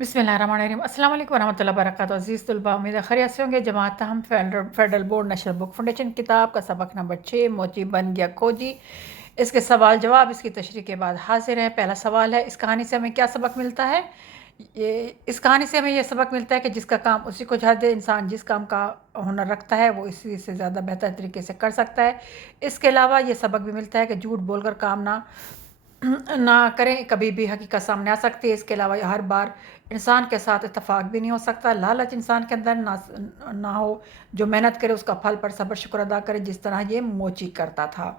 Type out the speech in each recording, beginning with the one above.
बिस्मिल्लाहिर्रहमानिर्रहीम। अस्सलाम वालेकुम वरहमतुल्लाहि वबरकातुहू। अज़ीज़ तलबा, उम्मीद है खैरियत से होंगे। जमात हम federal board national book foundation किताब का सबक नंबर 6 मोची बन गया खोजी, इसके सवाल जवाब इसकी तशरीह के बाद हाजिर हैं। पहला सवाल है, इस कहानी से हमें क्या सबक मिलता है? ये इस कहानी से हमें ये सबक मिलता है कि जिसका काम उसी को चाह दे, इंसान जिस काम का हुनर रखता है वो इसी से ज़्यादा बेहतर तरीके से कर सकता है। इसके अलावा ये सबक भी मिलता है कि झूठ बोलकर काम ना करें, कभी भी हकीकत सामने आ सकती है। इसके अलावा हर बार इंसान के साथ इत्तेफाक भी नहीं हो सकता। लालच इंसान के अंदर ना हो। जो मेहनत करे उसका फल पर सब्र शुक्र अदा करे, जिस तरह ये मोची करता था।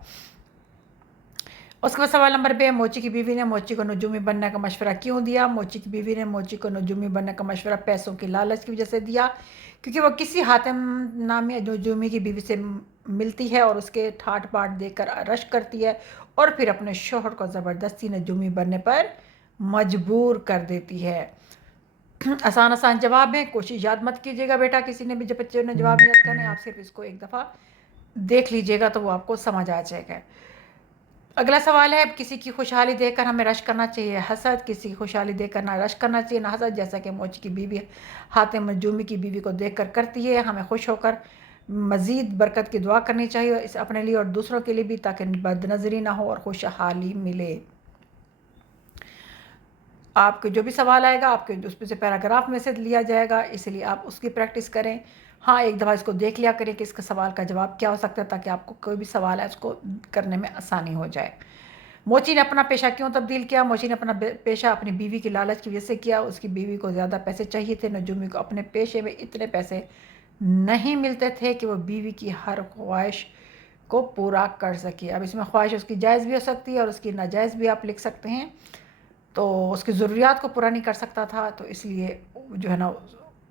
उसके बाद सवाल नंबर बे, मोची की बीवी ने मोची को नजूमी बनने का मशवरा क्यों दिया? मोची की बीवी ने मोची को नजूमी बनने का मशवरा पैसों की लालच की वजह से दिया, क्योंकि वो किसी हातिम नामी नजूमी की बीवी से मिलती है और उसके ठाट बाट देखकर रश करती है और फिर अपने शोहर को ज़बरदस्ती नजूमी बनने पर मजबूर कर देती है। आसान आसान जवाब है, कोशिश याद मत कीजिएगा बेटा, किसी ने भी जब बच्चे ने जवाब याद करना है, आप सिर्फ इसको एक दफ़ा देख लीजिएगा तो वो आपको समझ आ जाएगा। अगला सवाल है, किसी की खुशहाली देखकर हमें रश करना चाहिए हसद, किसी की खुशहाली देखकर ना रश करना चाहिए ना हसद, जैसा कि मोची की बीवी हातिम नजूमी की बीवी को देखकर करती है। हमें खुश होकर मज़ीद बरकत की दुआ करनी चाहिए, इस अपने लिए और दूसरों के लिए भी, ताकि बदनज़री ना हो और खुशहाली मिले। आपके जो भी सवाल आएगा आपके उसमें से पैराग्राफ में से लिया जाएगा, इसलिए आप उसकी प्रैक्टिस करें। हाँ, एक दफ़ा इसको देख लिया करें कि इसका सवाल का जवाब क्या हो सकता है, ताकि आपको कोई भी सवाल है उसको करने में आसानी हो जाए। मोची ने अपना पेशा क्यों तब्दील किया? मोची ने अपना पेशा अपनी बीवी की लालच की वजह से किया। उसकी बीवी को ज़्यादा पैसे चाहिए थे। नजूमी को अपने पेशे में इतने पैसे नहीं मिलते थे कि वो बीवी की हर ख्वाहिश को पूरा कर सके। अब इसमें ख्वाहिश उसकी जायज़ भी हो सकती है और उसकी नाजायज़ भी आप लिख सकते हैं। तो उसकी ज़रूरियात को पूरा नहीं कर सकता था, तो इसलिए जो है ना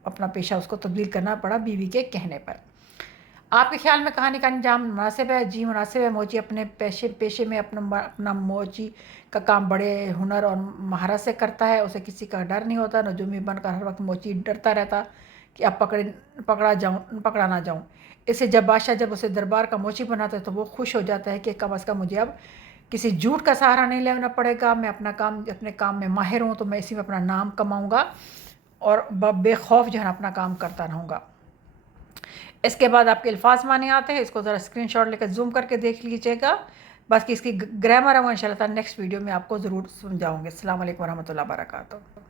अपना पेशा उसको तब्दील करना पड़ा बीवी के कहने पर। आपके ख्याल में कहानी का अंजाम मुनासिब है? जी मुनासिब है। मोची अपने पेशे में अपना मोची का काम बड़े हुनर और महारत से करता है। उसे किसी का डर नहीं होता। नजूमी बनकर हर वक्त मोची डरता रहता कि अब पकड़ा ना जाऊँ। इससे जब बादशाह जब उसे दरबार का मोची बनाता है तो वो खुश हो जाता है कि कम अज़ कम मुझे अब किसी झूठ का सहारा नहीं लेना पड़ेगा। मैं अपने काम में माहिर हूँ, तो मैं इसी में अपना नाम कमाऊँगा और बेखौफ जो है ना अपना काम करता रहूँगा। इसके बाद आपके अल्फाज माने आते हैं, इसको ज़रा स्क्रीनशॉट लेकर जूम करके देख लीजिएगा। बाकी इसकी ग्रामर है वो इंशाल्लाह नेक्स्ट वीडियो में आपको ज़रूर समझाऊँगी। अस्सलाम वालेकुम वरहमतुल्लाहि वबरकातुहू।